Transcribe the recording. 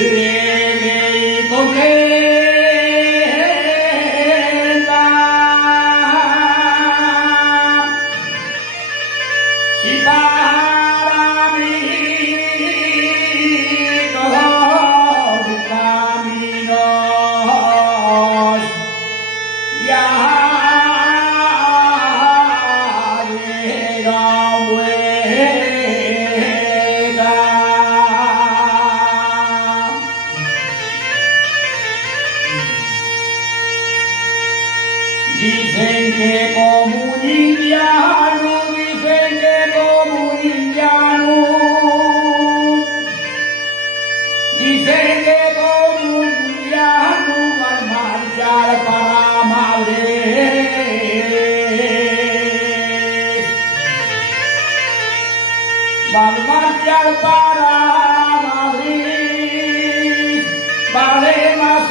Lei contenta si para mí todos los caminos ya dieron vuelta. Dicen que como un indiano, dicen que como un indiano, dicen que como un indiano va a marchar para Madrid, va a marchar para Madrid, vale más.